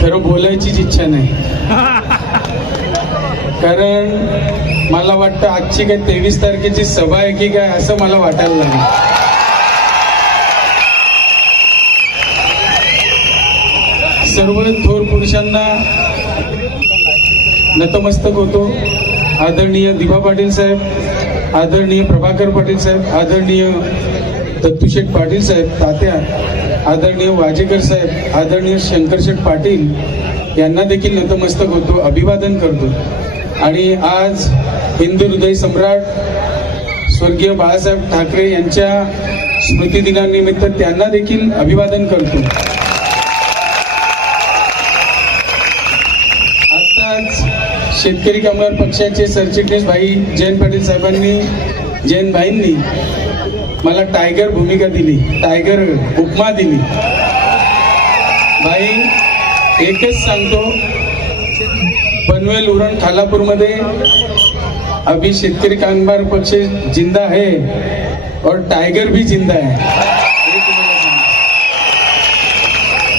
खरं बोलायचीच इच्छा नाही, कारण मला वाटतं आजची काय 23 तारखेची सभा आहे की काय असं मला वाटायला लागलं. सर्व थोर पुरुषांना नतमस्तक होतो. आदरणीय दिभा पाटील साहेब, आदरणीय प्रभाकर पाटील साहेब, आदरणीय दत्तूशेठ पाटील साहेब तात्या, आदरणीय वाजेकर साहेब, आदरणीय शंकरशेठ पाटील यांना देखील नतमस्तक होतो, अभिवादन करतो. आणि आज हिंदू हृदय सम्राट स्वर्गीय बाळासाहेब ठाकरे यांच्या स्मृतिदिनानिमित्त त्यांना देखील अभिवादन करतो. आताच शेतकरी कामगार पक्षाचे सरचिटणीस भाई जयंत पाटील साहेबांनी, जयंत भाईंनी मला टायगर भूमिका दिली, टायगर उपमा दिली. भाई एकच सांगतो, पनवेल उरण खालापूरमध्ये अभी शेतकरी कामगार पक्ष जिंदा है और टायगर भी जिंदा है.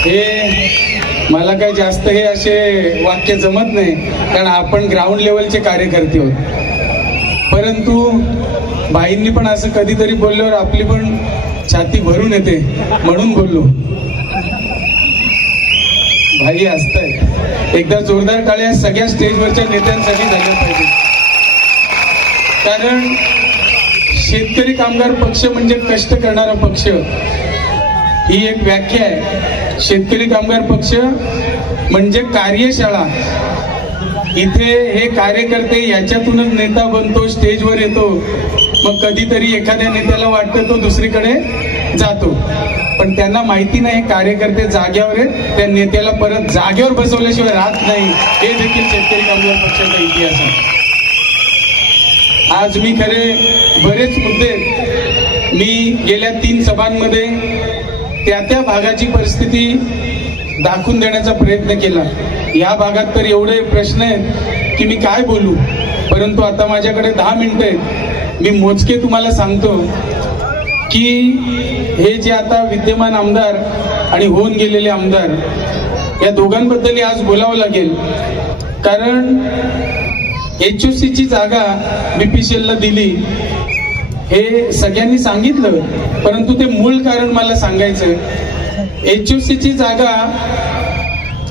हे मला काय जास्त हे असे वाक्य जमत नाही, कारण आपण ग्राउंड लेवलचे कार्यकर्ते आहोत. परंतु बाईंनी पण असं कधीतरी बोलल्यावर आपली पण छाती भरून येते, म्हणून बोललो. भाई असताय, एकदा जोरदार टाळ्या सगळ्या स्टेजवरच्या नेत्यांसाठी झाल्या पाहिजे. कारण शेतकरी कामगार पक्ष म्हणजे कष्ट करणारा पक्ष, ही एक व्याख्या आहे. शेतकरी कामगार पक्ष म्हणजे कार्यशाळा. इथे हे कार्यकर्ते याच्यातूनच नेता बनतो, स्टेजवर येतो. मग कधीतरी एखाद्या नेत्याला वाटतं तो दुसरीकडे जातो, पण त्यांना माहिती नाही कार्यकर्ते जाग्यावर आहेत, त्या नेत्याला परत जागेवर बसवल्याशिवाय राहत नाही. हे देखील शेतकरी कामगार पक्षाचा इतिहास आहे. आज मी खरे बरेच मुद्दे मी गेल्या 3 सभांमध्ये त्या भागाची परिस्थिती दाखवून देण्याचा प्रयत्न केला. या भागात तर एवढे प्रश्न आहेत की मी काय बोलू, परंतु आता माझ्याकडे 10 मिनिटं आहेत. मी मोजके तुम्हाला सांगतो की हे जे आता विद्यमान आमदार आणि होऊन गेलेले आमदार, या दोघांबद्दल आज बोलावं लागेल. कारण HOCची जागा BPCL ला दिली हे सगळ्यांनी सांगितलं, परंतु ते मूळ कारण मला सांगायचं. HOCची जागा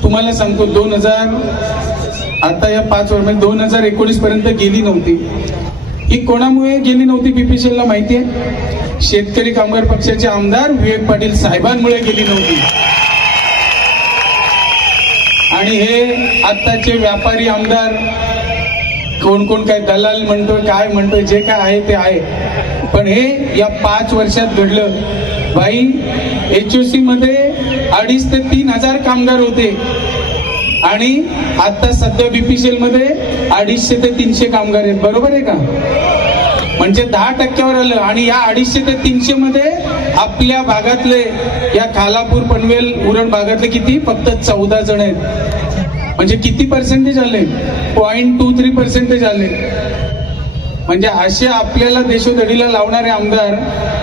तुम्हाला सांगतो 2000 आता या 5 वर्ष 2019 पर्यंत गेली नव्हती. ही कोणामुळे गेली नव्हती BPCL ला माहिती आहे? शेतकरी कामगार पक्षाचे आमदार विवेक पाटील साहेबांमुळे गेली नव्हती. आणि हे आताचे व्यापारी आमदार कोण कोण काय दलाल म्हणतोय, काय म्हणतोय, जे काय आहे ते आहे, पण हे या 5 वर्षात घडलं. भाई HOC मध्ये 2,500 ते 3,000 कामगार होते आणि आता सध्या BPCL मध्ये 250 ते 300 कामगार आहेत. बरोबर आहे का? म्हणजे 10% आलं. आणि या 250 ते 300 मध्ये आपल्या भागातले, या खालापूर पनवेल उरण भागातले किती? फक्त 14 जण आहेत. म्हणजे किती पर्सेंटेज आले? 0.23% आले. म्हणजे असे आपल्याला देशोधडीला लावणारे आमदार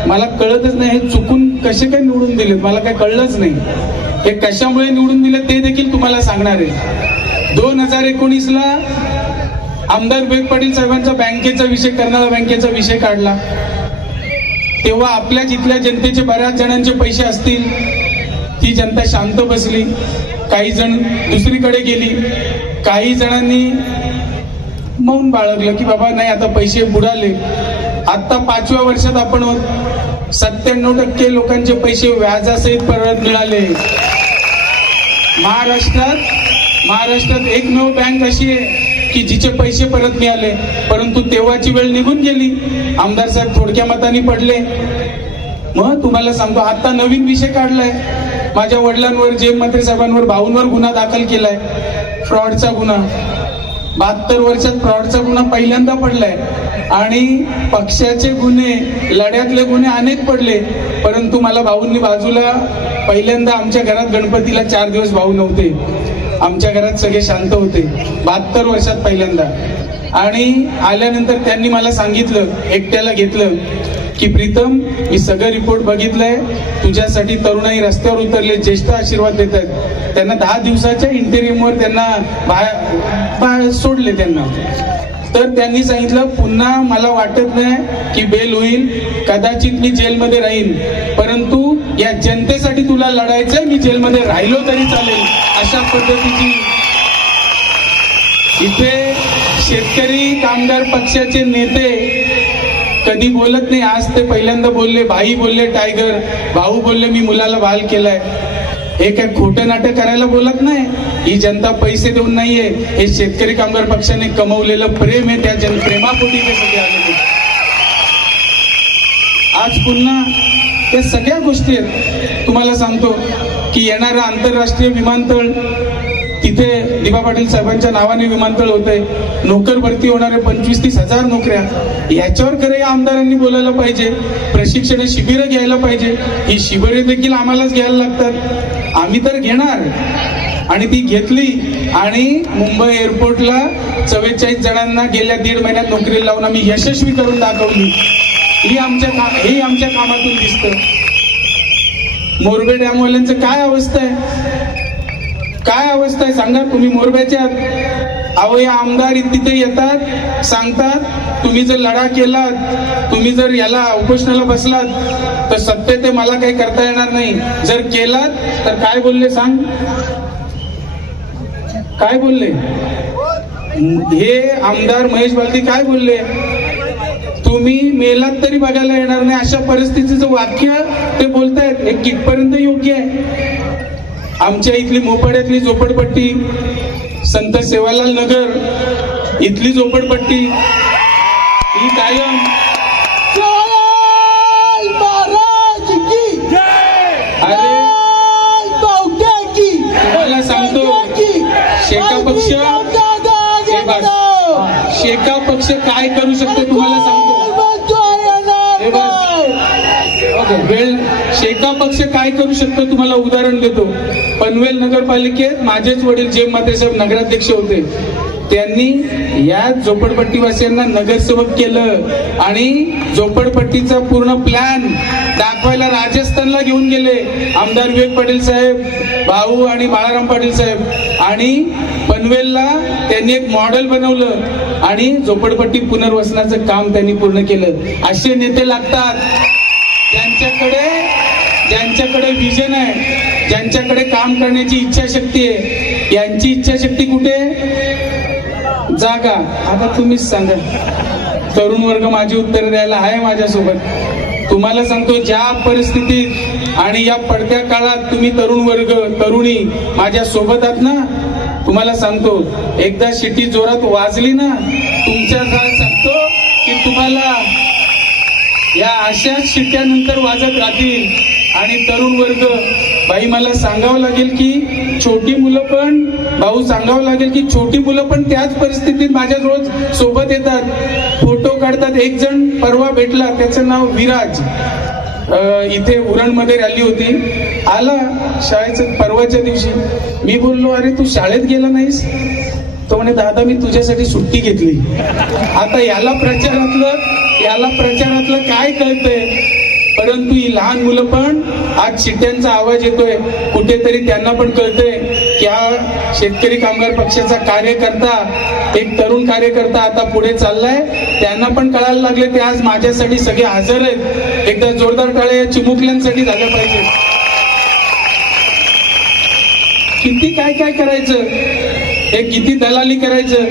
मला कळतच नाही, हे चुकून कसे काय निवडून दिलेत मला काय कळलंच नाही. हे कशामुळे निवडून दिले ते देखील तुम्हाला सांगणार आहे. 2019 ला आमदार विवेक पाटील साहेबांचा बँकेचा विषय, कर्नाळा बँकेचा विषय काढला, तेव्हा आपल्या जिथल्या जनतेचे बऱ्याच जणांचे पैसे असतील, ती जनता शांत बसली. काही जण दुसरीकडे गेली, काही जणांनी मौन बाळगलं की बाबा नाही आता पैसे बुडाले. आता 5व्या वर्षात आपण 97% लोकांचे पैसे व्याजासहित परत मिळाले. महाराष्ट्रात एकमेव बँक अशी आहे की जिचे पैसे परत मिळाले, परंतु तेव्हाची वेळ निघून गेली. आमदार साहेब थोडक्या मतांनी पडले. मग तुम्हाला सांगतो आता नवीन विषय काढलाय. माझ्या वडिलांवर, जयंत मंत्री साहेबांवर, भाऊंवर गुन्हा दाखल केलाय, फ्रॉडचा गुन्हा. 72 वर्षात फ्रॉडचा गुन्हा पहिल्यांदा पडलाय. आणि पक्षाचे गुन्हे, लढ्यातले गुन्हे अनेक पडले, परंतु मला भाऊंनी बाजूला, पहिल्यांदा आमच्या घरात गणपतीला 4 दिवस भाऊ नव्हते, आमच्या घरात सगळे शांत होते. 72 वर्षात पहिल्यांदा. आणि आल्यानंतर त्यांनी मला सांगितलं, एकट्याला घेतलं की प्रीतम मी सगळं रिपोर्ट बघितलंय, तुझ्यासाठी तरुणाई रस्त्यावर उतरले, ज्येष्ठ आशीर्वाद देत आहेत, त्यांना 10 दिवसाच्या इंटेरियमवर त्यांना बाहेर सोडले त्यांना. तर त्यांनी सांगितलं पुन्हा मला वाटत नाही की बेल होईल, कदाचित मी जेलमध्ये राहीन, परंतु या जनतेसाठी तुला लढायचंय, मी जेलमध्ये राहिलो तरी चालेल. अशा पद्धतीची इथे शेतकरी कामगार पक्षाचे नेते कधी बोलत नाही. आज ते पहिल्यांदा बोलले, भाई बोलले टायगर, भाऊ बोलले मी मुलाला बाल केलाय. हे काय खोटं नाटक करायला बोलत नाही. ही जनता पैसे देऊन नाहीये, हे शेतकरी कामगार पक्षाने कमवलेलं प्रेम आहे. त्या जनप्रेमापोटी ते सगळे आलेले. आज पुन्हा या सगळ्या गोष्टी आहेत. तुम्हाला सांगतो की येणारं आंतरराष्ट्रीय विमानतळ, तिथे दिबा पाटील साहेबांच्या नावाने विमानतळ होतंय, नोकर भरती होणारे 25-30 हजार नोकऱ्या. याच्यावर खरं या आमदारांनी बोलायला पाहिजे. प्रशिक्षण शिबिरं घ्यायला पाहिजे. ही शिबिरे देखील आम्हालाच घ्यायला लागतात. आम्ही तर घेणार, आणि ती घेतली आणि मुंबई एअरपोर्टला 44 जणांना गेल्या 1.5 महिन्यात नोकरी लावून आम्ही यशस्वी करून दाखवली. हे आमच्या कामातून दिसतं. मोरबे डॅमवाल्यांचं काय अवस्था आहे, काय अवस्था आहे सांगा तुम्ही. मोरब्याच्यात अहो या आमदार तिथे येतात, सांगतात तुम्ही जर लढा केलात, तुम्ही जर याला उपोषणाला बसलात तर सत्य ते मला काही करता येणार नाही. जर केलात तर काय बोलले सांग, काय बोलले हे आमदार महेश बालदी, काय बोलले, तुम्ही मेलात तरी बघायला येणार नाही. अशा परिस्थितीचं वाक्य ते बोलतायत. हे कितपर्यंत योग्य आहे. आमच्या इथली मोपाड्यातली झोपडपट्टी, संत सेवालाल नगर इथली झोपडपट्टी ही कायम तुम्हाला सांगतो शेका पक्ष काय करू शकतो तुम्हाला सांगतो. शेका पक्ष काय करू शकतो तुम्हाला उदाहरण देतो. पनवेल नगरपालिकेत माझेच वडील जेम मातेसाहेब नगराध्यक्ष होते. त्यांनी या झोपडपट्टीवासियांना नगरसेवक केलं आणि झोपडपट्टीचा पूर्ण प्लॅन दाखवायला राजस्थानला घेऊन गेले. आमदार विवेक पाटील साहेब, भाऊ आणि बाळाराम पाटील साहेब, आणि पनवेलला त्यांनी एक मॉडेल बनवलं आणि झोपडपट्टी पुनर्वसनाचं काम त्यांनी पूर्ण केलं. असे नेते लागतात ज्यांच्याकडे विजन आहे, ज्यांच्याकडे काम करण्याची इच्छाशक्ती आहे. यांची इच्छाशक्ती कुठे, जागा. आता तुम्हीच सांगा. तरुण वर्ग माझी उत्तर द्यायला आहे माझ्यासोबत. तुम्हाला सांगतो ज्या परिस्थितीत आणि या पडत्या काळात तुम्ही तरुण वर्ग, तरुणी माझ्या सोबत आहात ना, तुम्हाला सांगतो एकदा शिटी जोरात वाजली ना, तुमच्या सांगतो की तुम्हाला या अशाच शिट्ट्यानंतर वाजत राहतील. आणि तरुण वर्ग, बाई मला सांगावं लागेल की छोटी मुलं पण, भाऊ सांगावं लागेल की छोटी मुलं पण त्याच परिस्थितीत माझ्या रोज सोबत येतात, फोटो काढतात. एक जण परवा भेटला, त्याचं नाव विराज, इथे उरणमध्ये रॅली होती, आला शाळेचं परवाच्या दिवशी. मी बोललो अरे तू शाळेत गेला नाहीस? तो म्हणे दादा मी तुझ्यासाठी सुट्टी घेतली. आता याला प्रचारातलं काय कळतंय, परंतु ही लहान मुलं पण आज शिट्ट्यांचा आवाज येतोय, कुठेतरी त्यांना पण कळतंय की हा शेतकरी कामगार पक्षाचा कार्यकर्ता, एक तरुण कार्यकर्ता आता पुढे चाललाय. त्यांना पण कळायला लागले ते आज माझ्यासाठी सगळे हजर आहेत. एकदा जोरदार टाळ्या या चिमुकल्यांसाठी झाल्या पाहिजे. किती काय काय करायचं, हे किती दलाली करायचं.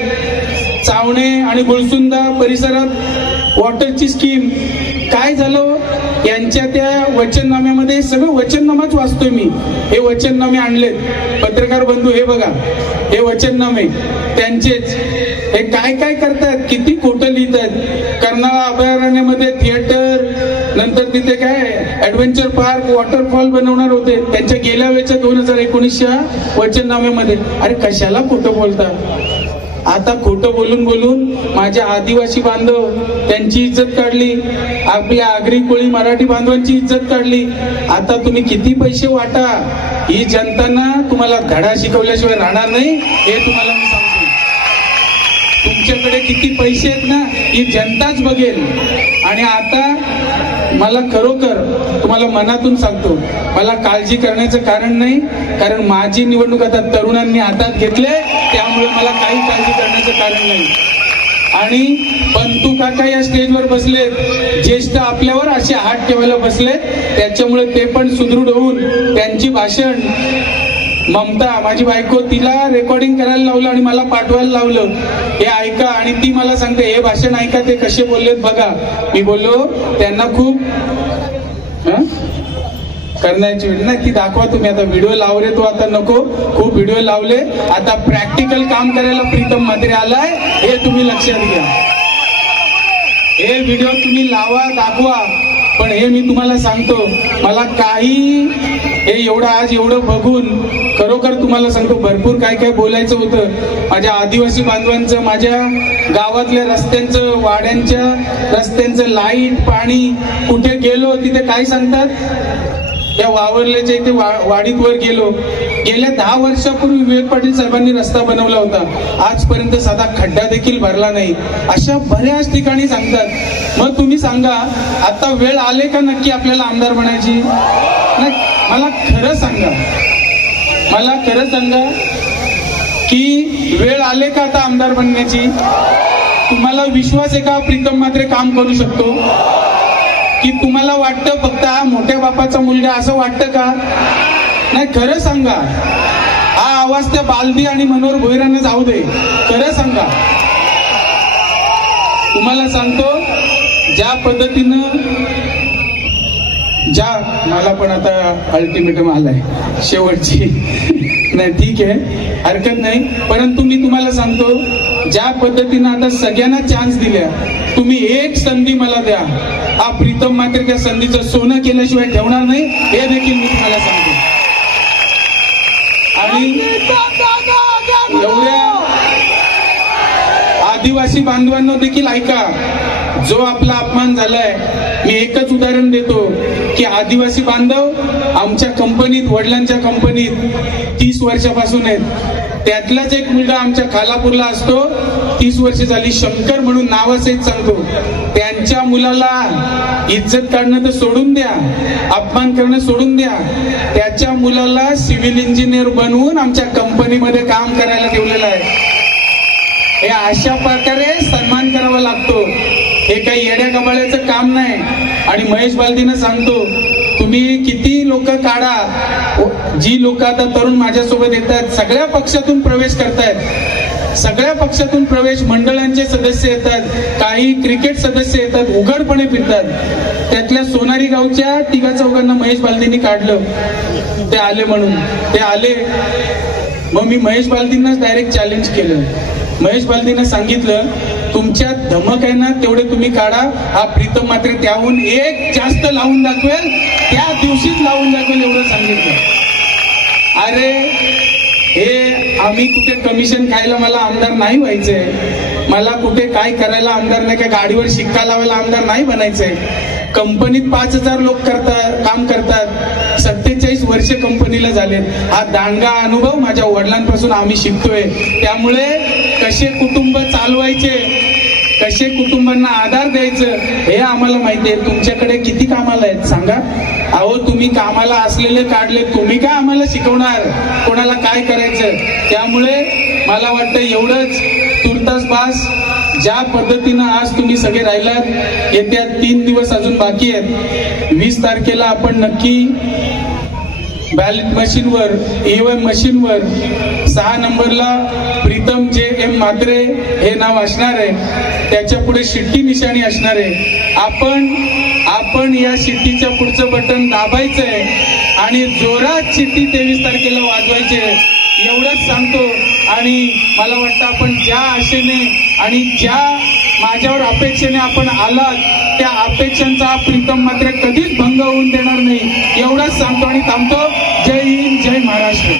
चावणे आणि गुळसुंदा परिसरात वॉटरची स्कीम काय झालं, यांच्या त्या वचननाम्यामध्ये सगळं वचननामाच वाचतोय मी. हे वचननामे आणलेत पत्रकार बंधू, हे बघा हे वचननामे त्यांचेच. हे काय काय करतात, किती खोटं लिहितात. कर्नाळा अभयारण्यामध्ये थिएटर, नंतर तिथे काय ऍडव्हेंचर पार्क, वॉटरफॉल बनवणार होते त्यांच्या गेल्या वेळच्या 2019च्या वचननाम्यामध्ये. अरे कशाला खोटं बोलता. आता खोटं बोलून बोलून माझ्या आदिवासी बांधव त्यांची इज्जत काढली, आपल्या आगरी कोळी मराठी बांधवांची इज्जत काढली. आता तुम्ही किती पैसे वाटा, ही जनताना तुम्हाला धडा शिकवल्याशिवाय राहणार नाही, हे तुम्हाला मी सांगतो. तुमच्याकडे किती पैसे आहेत ना ही जनताच बघेल. आणि आता मला खरोखर तुम्हाला मनातून सांगतो, मला काळजी करण्याचं कारण नाही, कारण माझी निवडणूक आता तरुणांनी हातात घेतले, त्यामुळे मला काही काळजी करण्याचं कारण नाही. आणि पंतू काका या स्टेजवर बसलेत, ज्येष्ठ आपल्यावर असे हात ठेवायला बसलेत, त्याच्यामुळे ते पण सुदृढ होऊन त्यांची भाषण, ममता माझी बायको, तिला रेकॉर्डिंग करायला लावलं आणि मला पाठवायला लावलं, हे ऐका. आणि ती मला सांगते हे भाषण ऐका, ते कसे बोललेत बघा. मी बोललो त्यांना खूप करण्याची वेळ नाही, ती दाखवा तुम्ही. आता व्हिडिओ लावले तो आता नको, खूप व्हिडिओ लावले, आता प्रॅक्टिकल काम करायला प्रीतम म्हात्रे आलाय, हे तुम्ही लक्षात घ्या. हे व्हिडिओ तुम्ही लावा, दाखवा. पण हे मी तुम्हाला सांगतो, मला काही हे एवढं आज एवढं बघून खरोखर तुम्हाला सांगतो भरपूर काय काय बोलायचं होतं. माझ्या आदिवासी बांधवांचं, माझ्या गावातल्या रस्त्यांचं, वाड्यांच्या रस्त्यांचं, लाईट पाणी, कुठे गेलो तिथे काय सांगतात, या वावरल्याच्या इथे वाडीत वर गेलो, गेल्या 10 वर्षापूर्वी विवेक पाटील साहेबांनी रस्ता बनवला होता, आजपर्यंत साधा खड्डा देखील भरला नाही. अशा बऱ्याच ठिकाणी सांगतात. मग तुम्ही सांगा आता वेळ आले का नक्की आपल्याला आमदार बनायची? नाही, मला खरं सांगा, मला खरं सांगा की वेळ आले का आता आमदार बनण्याची? तुम्हाला विश्वास आहे का प्रीतम म्हात्रे काम करू शकतो? की तुम्हाला वाटतं फक्त हा मोठ्या बापाचा मुलगा, असं वाटतं का? नाही, खरं सांगा. हा आवाज त्या बालदी आणि मनोहर भोईरांना जाऊ दे, खरं सांगा. तुम्हाला सांगतो ज्या पद्धतीनं मला पण आता अल्टिमेटम आलाय शेवटची, नाही ठीक आहे, हरकत नाही, परंतु मी तुम्हाला सांगतो ज्या पद्धतीनं आता सगळ्यांना चान्स दिल्या, तुम्ही एक संधी मला द्या, हा प्रीतम म्हात्रे त्या संधीचं सोनं केल्याशिवाय ठेवणार नाही, हे देखील मी तुम्हाला सांगतो. आणि एवढ्या आदिवासी बांधवांना देखील ऐका, जो आपला अपमान झालाय, मी एकच उदाहरण देतो की आदिवासी बांधव आमच्या कंपनीत, वडिलांच्या कंपनीत 30 वर्षापासून आहेत. त्यातलाच एक मुलगा आमच्या खालापूरला असतो, 30 वर्ष झाली, शंकर म्हणून नावासहित सांगतो. त्यांच्या मुलाला इज्जत काढणं तर सोडून द्या, अपमान करणं सोडून द्या, त्याच्या मुलाला सिव्हिल इंजिनियर बनवून आमच्या कंपनीमध्ये काम करायला ठेवलेलं आहे. हे अशा प्रकारे सन्मान करावा लागतो, हे काही येड्या गबाळ्याचं काम नाही. आणि महेश बालदीनं सांगतो, तुम्ही किती लोक काढा, जी लोक आता तरुण माझ्यासोबत येतात, सगळ्या पक्षातून प्रवेश करतायत, सगळ्या पक्षातून प्रवेश, मंडळांचे सदस्य येतात, काही क्रिकेट सदस्य येतात, उघडपणे फिरतात. त्यातल्या सोनारी गावच्या 3-4 महेश बालदींनी काढलं, ते आले म्हणून, ते आले. मग मी महेश बालदींनाच डायरेक्ट चॅलेंज केलं. महेश बालदीनं सांगितलं, तुमच्या धमक आहे ना तेवढे तुम्ही काढा, हा प्रीतम म्हात्रे त्याहून एक जास्त लावून दाखवेल, त्या दिवशीच लावून दाखवेल, एवढं सांगितलं. अरे हे आम्ही कुठे कमिशन खायला मला आमदार नाही व्हायचंय, मला कुठे काय करायला आमदार नाही, काय गाडीवर शिक्का लावायला आमदार नाही बनायचंय. कंपनीत 5000 लोक काम करतात, 47 वर्ष कंपनीला झालेत. हा दांडगा अनुभव माझ्या वडिलांपासून आम्ही शिकतोय. त्यामुळे कसे कुटुंब चालवायचे, कसे कुटुंबांना आधार द्यायचं हे आम्हाला माहिती आहे. तुमच्याकडे किती कामाला आहेत सांगा? अहो तुम्ही कामाला असलेले काढले, तुम्ही काय आम्हाला शिकवणार कोणाला काय करायचं? त्यामुळे मला वाटतं एवढंच, तुर्तास बास. ज्या पद्धतीनं आज तुम्ही सगळे राहिलात, येत्या 3 दिवस अजून बाकी आहेत. 20 तारखेला आपण नक्की बॅलेट मशीनवर, ईव्हीएम मशीनवर 6 नंबरला प्रीतम JM म्हात्रे हे नाव असणार आहे, त्याच्या पुढे शिट्टी निशाणी असणार आहे. आपण या शिट्टीच्या पुढचं बटन दाबायचंय आणि जोरात शिट्टी 23 तारखेला वाजवायचे, एवढंच सांगतो. आणि मला वाटतं आपण ज्या आशेने आणि ज्या माझ्यावर अपेक्षेने आपण आलात, त्या अपेक्षांचा प्रीतम म्हात्रे कधीच भंग होऊन देणार नाही, एवढंच सांगतो आणि थांबतो. जय